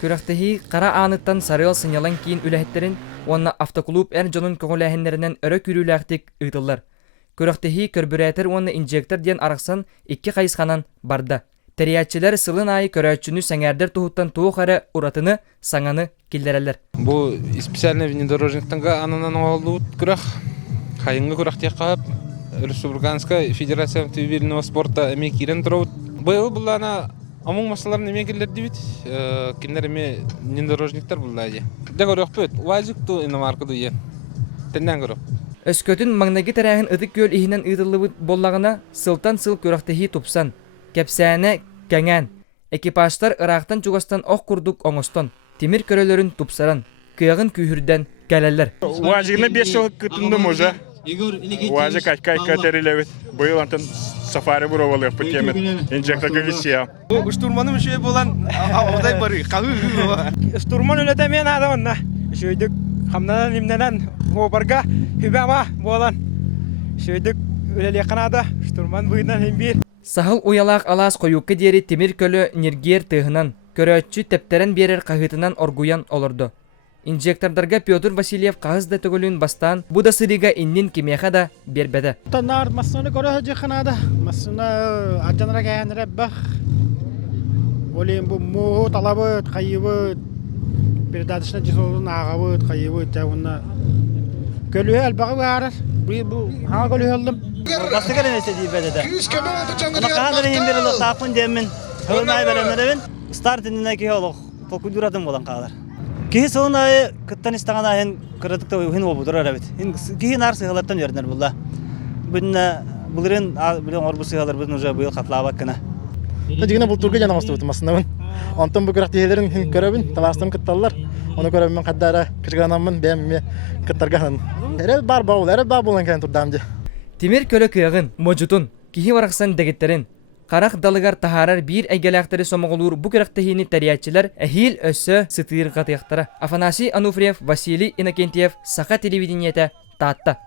Күрәхтәһи қара аныттан сарыл сынялан кейін үләһеттерин, онна автоклуб әржонын көңіләһеннерінен өрі күріләқтік ұйтылар. Күрәхтәһи көрбүрәтер онна инжектор ден арақсан 2 қайысқанан барды. Тәриятчылар сылын айы көрәтчіні сәңәрдер тұхыттан туық әрі ұратыны саңаны келдерелер. Бұл специальный внедорожниктанға анынан олуыт күрәх. Хайынғы күрәхтек қағып, Республиканская федерация автомобильного спорта әме керен тұрауыт. Бұл бұллана амың масаларын әме келдер дейбіт. Кендер әме внедорожниктар бұллайды. Дәгі өрек бөт, уазикту иномаркаду ен. Тәннен көріп. Өскөтін маңнаги тәрәхін ұдық көл ихінен ұйдылы боллағына сылтан-сыл күрәхтәһи тупсан. Кәпсәне кәңән. Экипажтар ырақтан чуғастан оқ күрдік оңыстан. Темір көрелерін тупсаран. Күйағын күйірден кәләлер. Уазигна 5 жыл күтіндім уже. Уазик айка тәрелевет. Бұл антын сафари бұровалы пөтемет. Инжекторға висия. Штурманым үші болан аудай бары. Штурман өлетемен адамына. Шөйдік қамнадан имненен ғобарға хүбәма болан. Шөйдік өлеле қанада. Штурман бұйынан ембир. Сахыл уялақ алас қойуқы дері темір көлі нергер тығынан, көрәтчі тәптерін берер қағытынан оргуян олырды. Инжектордарға Петр Васильев қағызды түгілін бастан, бұда сырыға иннен кемеға да бербеді. Танар масыны көрі жықынады. Масыны аджаныра кәйінірі бақ. Олейін бұл мұғы талабыд, қайыбыд, передатышына жесолын ағабыд, қайыбыд, жауына. Көлі әлбағы бағарыр. Бұл ға көлі олдым. Bastı gelmesi diye bedede. Ona kadar hemberle takın demin. Hırnay verenlerin startından ki olur. Toku duradım olan kadar. Ki sonra kıttan istağına hen kırdıkta hin oldu evet. Ki narsı halattan yerler bulla. Bununla bunların bilen orbusu halar bizim уже bu katla bakına. Tacigine bu turga jana bastı aslında. Ondan bu karaktelerin hin körabin talastan kıttallar. Onu körabin kaddara kışganamın benim kıttargahan. Her bar bağlan kan turdamcı. Темір көлі күйағын, мojutun, кихи варақсан дәгеттерін. Қарақ далығар тахарар бір әгеләқтері сомағылуыр бұ күрәқтіхіні тәриятчылар әхил өссі сытыр қатияқтары. Афанасий Ануфриев, Василий Иннокентьев, Саха телевидениеті, Татта.